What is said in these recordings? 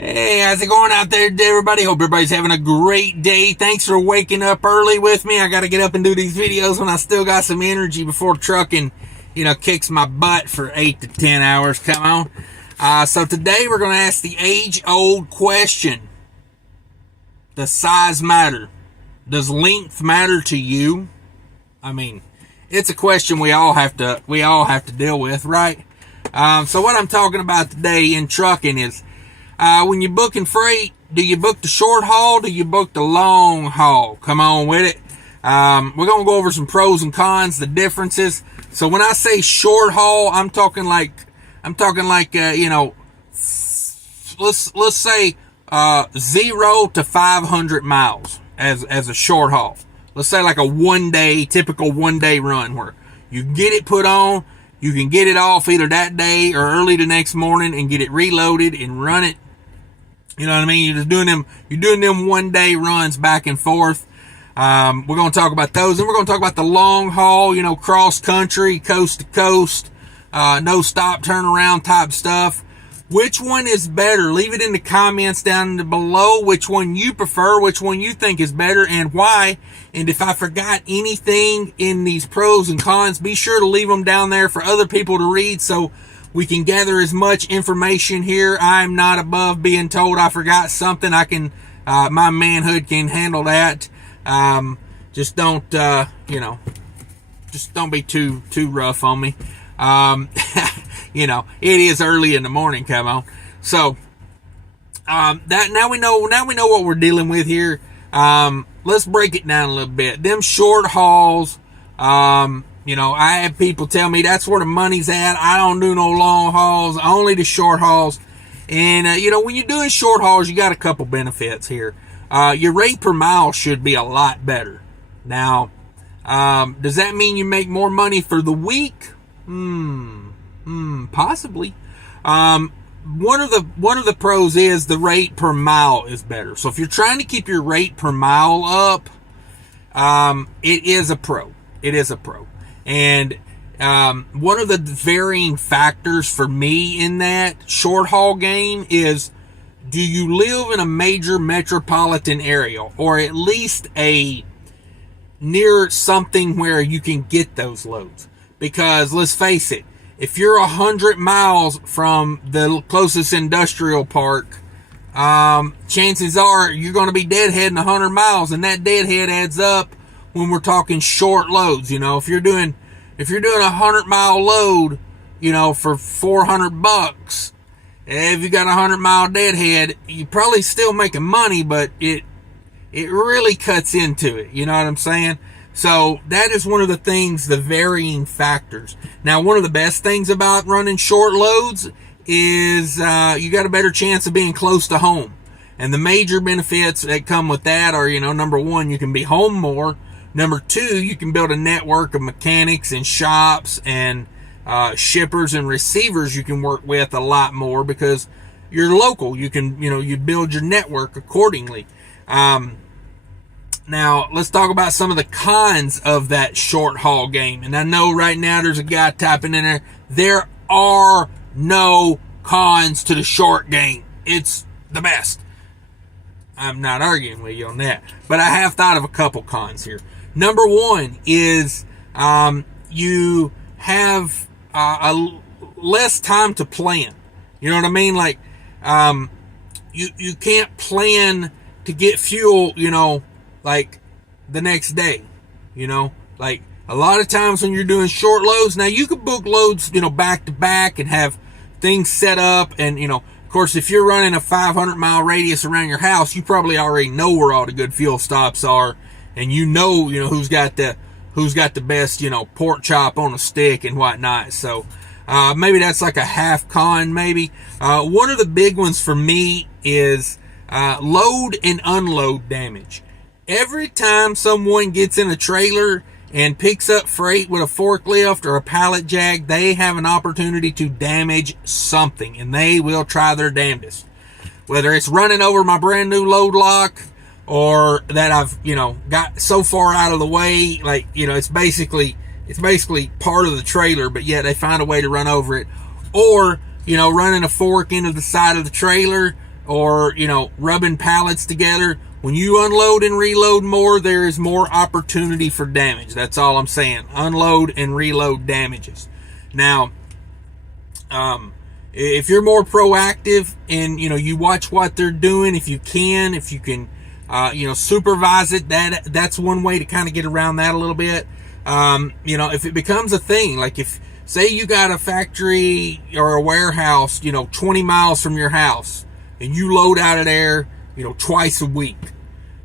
Hey, how's it going out there, everybody? Hope everybody's having a great day. Thanks for waking up early with me. I got to get up and do these videos when I still got some energy before trucking, kicks my butt for 8 to 10 hours. Come on. So today we're going to ask the age-old question. Does size matter? Does length matter to you? I mean, it's a question we all have to deal with, right? So what I'm talking about today in trucking is, when you're booking freight, do you book the short haul? Do you book the long haul? Come on with it. We're going to go over some pros and cons, the differences. So when I say short haul, I'm talking like, let's say, 0 to 500 miles as a short haul. Let's say like a typical one day run where you get it put on, you can get it off either that day or early the next morning and get it reloaded and run it. You know what I mean? You're doing them one day runs back and forth. We're going to talk about those, and we're going to talk about the long haul, cross country, coast to coast, no stop, turn around type stuff. Which one is better? Leave it in the comments down below which one you prefer, which one you think is better, and why. And if I forgot anything in these pros and cons, be sure to leave them down there for other people to read so we can gather as much information here. I'm not above being told I forgot something. I can, my manhood can handle that. Just don't, just don't be too rough on me. It is early in the morning, come on. So, now we know what we're dealing with here. Let's break it down a little bit. Them short hauls, I have people tell me that's where the money's at. I don't do no long hauls, only the short hauls. And, when you're doing short hauls, you got a couple benefits here. Your rate per mile should be a lot better. Now, does that mean you make more money for the week? Possibly. One of the pros is the rate per mile is better. So if you're trying to keep your rate per mile up, it is a pro. It is a pro. And one of the varying factors for me in that short haul game is, do you live in a major metropolitan area, or at least a near something where you can get those loads? Because let's face it, if you're 100 miles from the closest industrial park, chances are you're going to be deadheading 100 miles, and that deadhead adds up when we're talking short loads. If you're doing a 100-mile load, for $400, if you got a 100-mile deadhead, you're probably still making money, but it really cuts into it. You know what I'm saying? So that is one of the things, the varying factors. Now, one of the best things about running short loads is you got a better chance of being close to home. And the major benefits that come with that are, number one, you can be home more. Number two, you can build a network of mechanics and shops and shippers and receivers you can work with a lot more because you're local. You can, you build your network accordingly. Now, let's talk about some of the cons of that short haul game. And I know right now there's a guy typing in there, there are no cons to the short game. It's the best. I'm not arguing with you on that. But I have thought of a couple cons here. Number one is you have less time to plan. You know what I mean? Like, you can't plan to get fuel, like the next day, like a lot of times when you're doing short loads. Now you can book loads, back to back and have things set up. And, of course, if you're running a 500-mile radius around your house, you probably already know where all the good fuel stops are. And who's got the best, pork chop on a stick and whatnot. So, maybe that's like a half con, maybe. One of the big ones for me is, load and unload damage. Every time someone gets in a trailer and picks up freight with a forklift or a pallet jack, they have an opportunity to damage something, and they will try their damnedest. Whether it's running over my brand new load lock, or that I've, got so far out of the way, like, it's basically part of the trailer, but yet they find a way to run over it. Or, running a fork into the side of the trailer, or, rubbing pallets together. When you unload and reload more, there is more opportunity for damage. That's all I'm saying. Unload and reload damages. Now, if you're more proactive and, you watch what they're doing, if you can supervise it, that's one way to kind of get around that a little bit. If it becomes a thing, like if, say you got a factory or a warehouse, 20 miles from your house, and you load out of there, twice a week,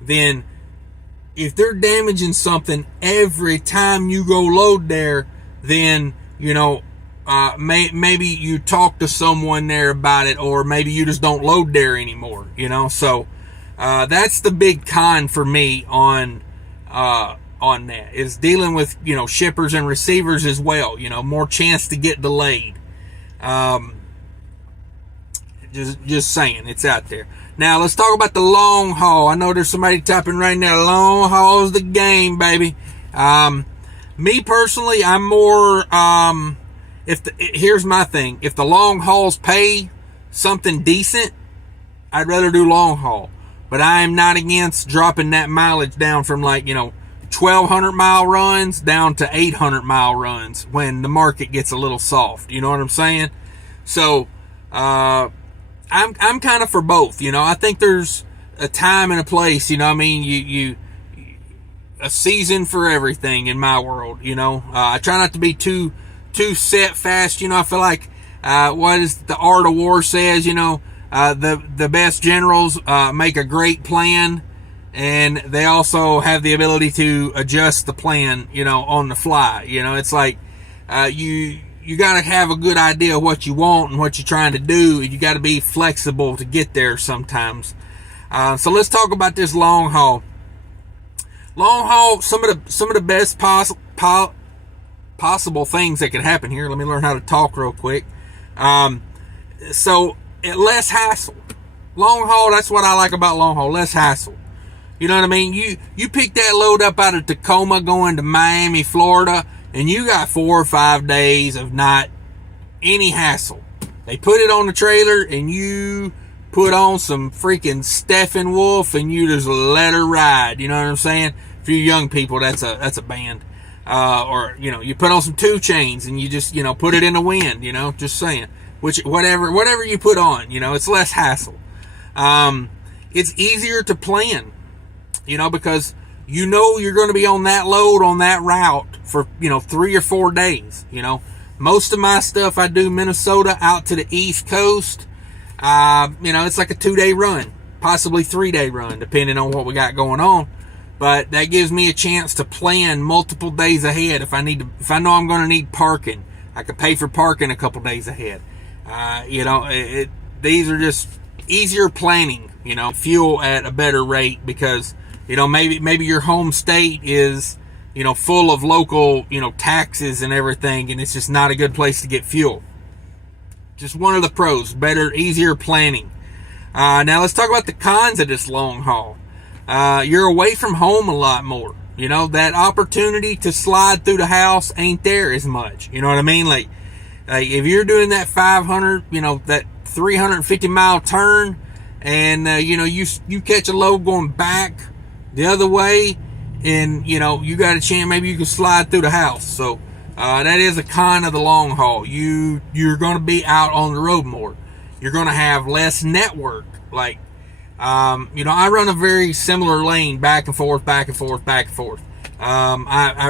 then if they're damaging something every time you go load there, then, maybe you talk to someone there about it, or maybe you just don't load there anymore, so, that's the big con for me on that, is dealing with, shippers and receivers as well, more chance to get delayed. Just saying, it's out there. Now, let's talk about the long haul. I know there's somebody typing right now. Long haul is the game, baby. Me personally, I'm more, here's my thing. If the long hauls pay something decent, I'd rather do long haul. But I am not against dropping that mileage down from 1,200 mile runs down to 800 mile runs when the market gets a little soft. You know what I'm saying? So, I'm kind of for both. I think there's a time and a place. You a season for everything in my world. I try not to be too set fast. I feel like what is the art of war says. The best generals make a great plan, and they also have the ability to adjust the plan. On the fly. It's like you got to have a good idea of what you want and what you're trying to do. You got to be flexible to get there sometimes. So let's talk about this long haul. Long haul, some of the best possible things that could happen here. Let me learn how to talk real quick. So less hassle. Long haul, that's what I like about long haul. Less hassle. You know what I mean? You pick that load up out of Tacoma going to Miami, Florida, and you got 4 or 5 days of not any hassle. They put it on the trailer, and you put on some freaking Steppenwolf, and you just let her ride. You know what I'm saying? For you young people, that's a band. Or you put on some 2 Chainz, and you just put it in the wind. Just saying. Whatever you put on, it's less hassle. It's easier to plan, because you're going to be on that load on that route for 3 or 4 days. Most of my stuff I do Minnesota out to the East Coast. It's like a 2-day run, possibly 3-day run, depending on what we got going on. But that gives me a chance to plan multiple days ahead. If I know I'm going to need parking, I could pay for parking a couple days ahead. These are just easier planning. Fuel at a better rate because maybe your home state is full of local taxes and everything, and it's just not a good place to get fuel. Just one of the pros. Better, easier planning. Now let's talk about the cons of this long haul. You're away from home a lot more. That opportunity to slide through the house ain't there as much. You know what I mean? Like if you're doing that 500, that 350 mile turn, and you catch a load going back the other way, and you got a chance, maybe you can slide through the house. So that is a con of the long haul. You're going to be out on the road more. You're going to have less network. Like I run a very similar lane, back and forth. I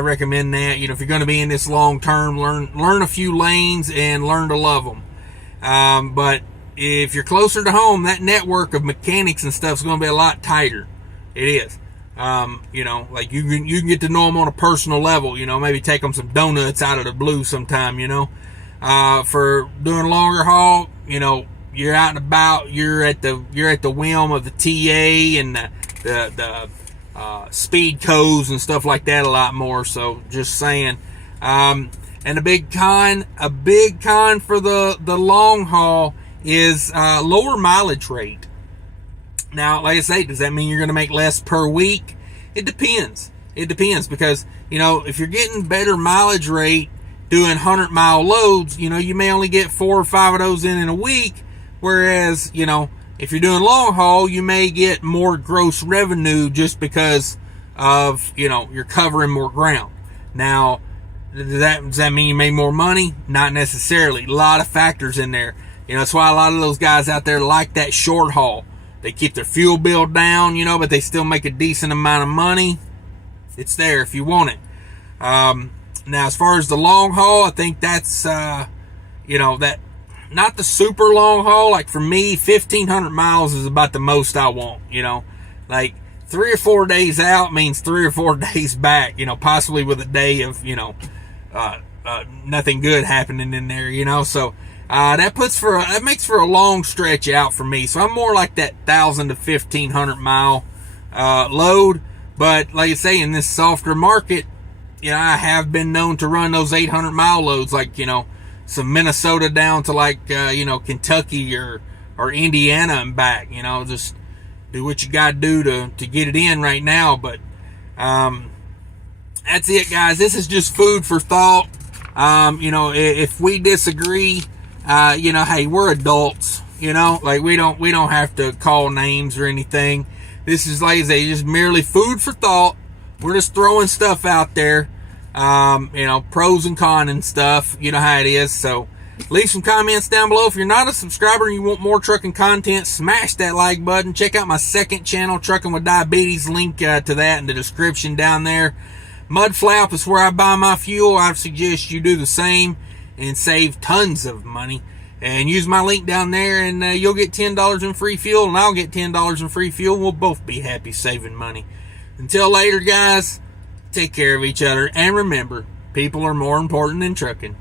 recommend that. If you're going to be in this long term, learn a few lanes and learn to love them. But if you're closer to home, that network of mechanics and stuff is going to be a lot tighter. It is. Like you can get to know them on a personal level. Maybe take them some donuts out of the blue sometime. For doing longer haul, you're out and about. You're at the whim of the TA and the speed codes and stuff like that a lot more. So just saying. And a big con for the long haul is lower mileage rate. Now, like I say, does that mean you're going to make less per week? It depends. Because, if you're getting better mileage rate doing 100-mile loads, you may only get 4 or 5 of those in a week. Whereas, If you're doing long haul, you may get more gross revenue just because of, you're covering more ground. Now, does that mean you make more money? Not necessarily. A lot of factors in there. That's why a lot of those guys out there like that short haul. They keep their fuel bill down, but they still make a decent amount of money. It's there if you want it. Now, as far as the long haul, I think that's, that not the super long haul. Like for me, 1,500 miles is about the most I want, like 3 or 4 days out means 3 or 4 days back, possibly with a day of, nothing good happening in there, so, that makes for a long stretch out for me. So I'm more like that 1,000 to 1,500 mile, load. But like I say, in this softer market, I have been known to run those 800 mile loads, like, some Minnesota down to like, Kentucky or Indiana and back, just do what you gotta do to get it in right now. But, that's it, guys. This is just food for thought. If we disagree, hey, we're adults, like we don't have to call names or anything. This is, like I say, just merely food for thought. We're just throwing stuff out there, pros and cons and stuff. You know how it is. So leave some comments down below. If you're not a subscriber and you want more trucking content, smash that like button. Check out my second channel, Trucking with Diabetes. Link to that in the description down there. Mudflap is where I buy my fuel. I suggest you do the same and save tons of money. And use my link down there, and you'll get $10 in free fuel, and I'll get $10 in free fuel. We'll both be happy saving money. Until later, guys, take care of each other. And remember, people are more important than trucking.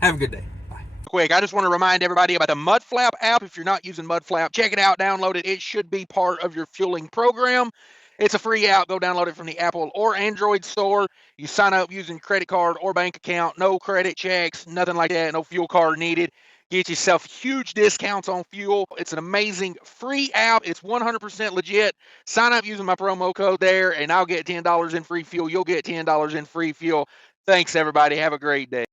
Have a good day. Bye. Quick, I just want to remind everybody about the Mudflap app. If you're not using Mudflap, check it out, download it. It should be part of your fueling program. It's a free app. Go download it from the Apple or Android store. You sign up using credit card or bank account. No credit checks, nothing like that. No fuel card needed. Get yourself huge discounts on fuel. It's an amazing free app. It's 100% legit. Sign up using my promo code there, and I'll get $10 in free fuel. You'll get $10 in free fuel. Thanks, everybody. Have a great day.